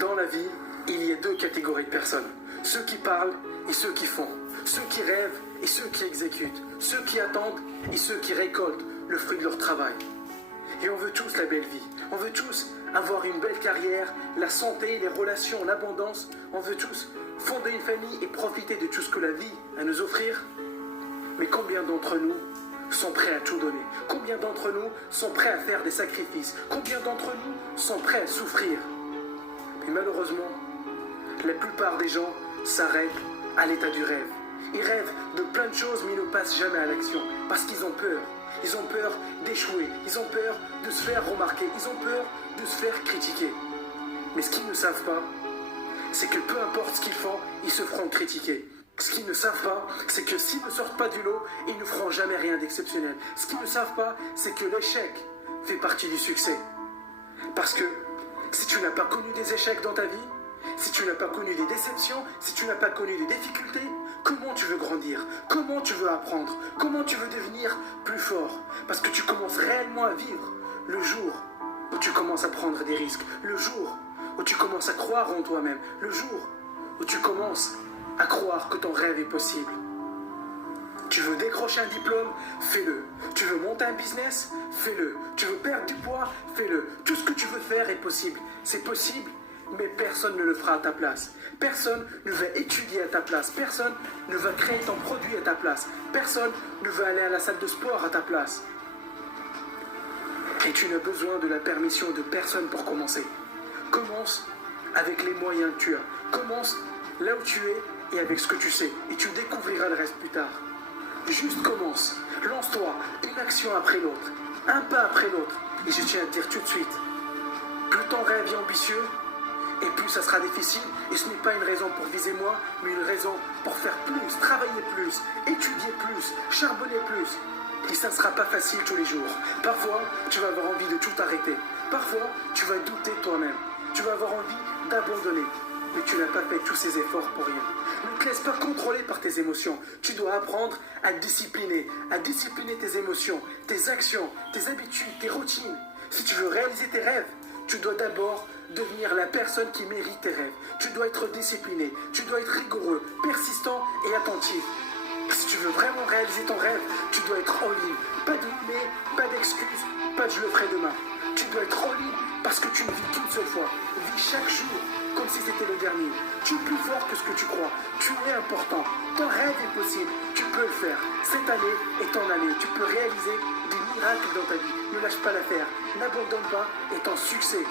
Dans la vie, il y a deux catégories de personnes. Ceux qui parlent et ceux qui font. Ceux qui rêvent et ceux qui exécutent. Ceux qui attendent et ceux qui récoltent le fruit de leur travail. Et on veut tous la belle vie. On veut tous avoir une belle carrière, la santé, les relations, l'abondance. On veut tous fonder une famille et profiter de tout ce que la vie a à nous offrir. Mais combien d'entre nous sont prêts à tout donner? Combien d'entre nous sont prêts à faire des sacrifices? Combien d'entre nous sont prêts à souffrir? Mais malheureusement, la plupart des gens s'arrêtent à l'état du rêve. Ils rêvent de plein de choses, mais ils ne passent jamais à l'action parce qu'ils ont peur. Ils ont peur d'échouer, ils ont peur de se faire remarquer, ils ont peur de se faire critiquer. Mais ce qu'ils ne savent pas, c'est que peu importe ce qu'ils font, ils se feront critiquer. Ce qu'ils ne savent pas, c'est que s'ils ne sortent pas du lot, ils ne feront jamais rien d'exceptionnel. Ce qu'ils ne savent pas, c'est que l'échec fait partie du succès. Parce que si tu n'as pas connu des échecs dans ta vie, si tu n'as pas connu des déceptions, si tu n'as pas connu des difficultés, comment tu veux grandir? Comment tu veux apprendre? Comment tu veux devenir plus fort? Parce que tu commences réellement à vivre le jour où tu commences à prendre des risques, le jour où tu commences à croire en toi-même, le jour où tu commences à croire que ton rêve est possible. Tu veux décrocher un diplôme? Fais-le. Tu veux monter un business? Fais-le. Tu veux perdre du poids? Fais-le. Tout ce que tu veux faire est possible. C'est possible, mais personne ne le fera à ta place. Personne ne va étudier à ta place. Personne ne va créer ton produit à ta place. Personne ne va aller à la salle de sport à ta place. Et tu n'as besoin de la permission de personne pour commencer. Commence avec les moyens que tu as. Commence là où tu es et avec ce que tu sais. Et tu découvriras le reste plus tard. Juste commence. Lance-toi une action après l'autre. Un pas après l'autre. Et je tiens à te dire tout de suite, plus ton rêve est ambitieux, et plus ça sera difficile. Et ce n'est pas une raison pour viser moins, mais une raison pour faire plus, travailler plus, étudier plus, charbonner plus. Et ça ne sera pas facile tous les jours. Parfois, tu vas avoir envie de tout arrêter. Parfois, tu vas douter de toi-même. Tu vas avoir envie d'abandonner. Mais tu n'as pas fait tous ces efforts pour rien. Ne te laisse pas contrôler par tes émotions. Tu dois apprendre à discipliner tes émotions, tes actions, tes habitudes, tes routines. Si tu veux réaliser tes rêves, tu dois d'abord devenir la personne qui mérite tes rêves. Tu dois être discipliné, tu dois être rigoureux, persistant et attentif. Si tu veux vraiment réaliser ton rêve, tu dois être all-in. Pas de mais, pas d'excuses, pas de je le ferai demain. Tu dois être all-in parce que tu ne vis qu'une seule fois. Vis chaque jour comme si c'était le dernier. Tu es plus fort que ce que tu crois. Tu es important. Ton rêve est possible. Tu peux le faire. Cette année est ton année. Tu peux réaliser des miracles dans ta vie. Ne lâche pas l'affaire. N'abandonne pas et ton succès.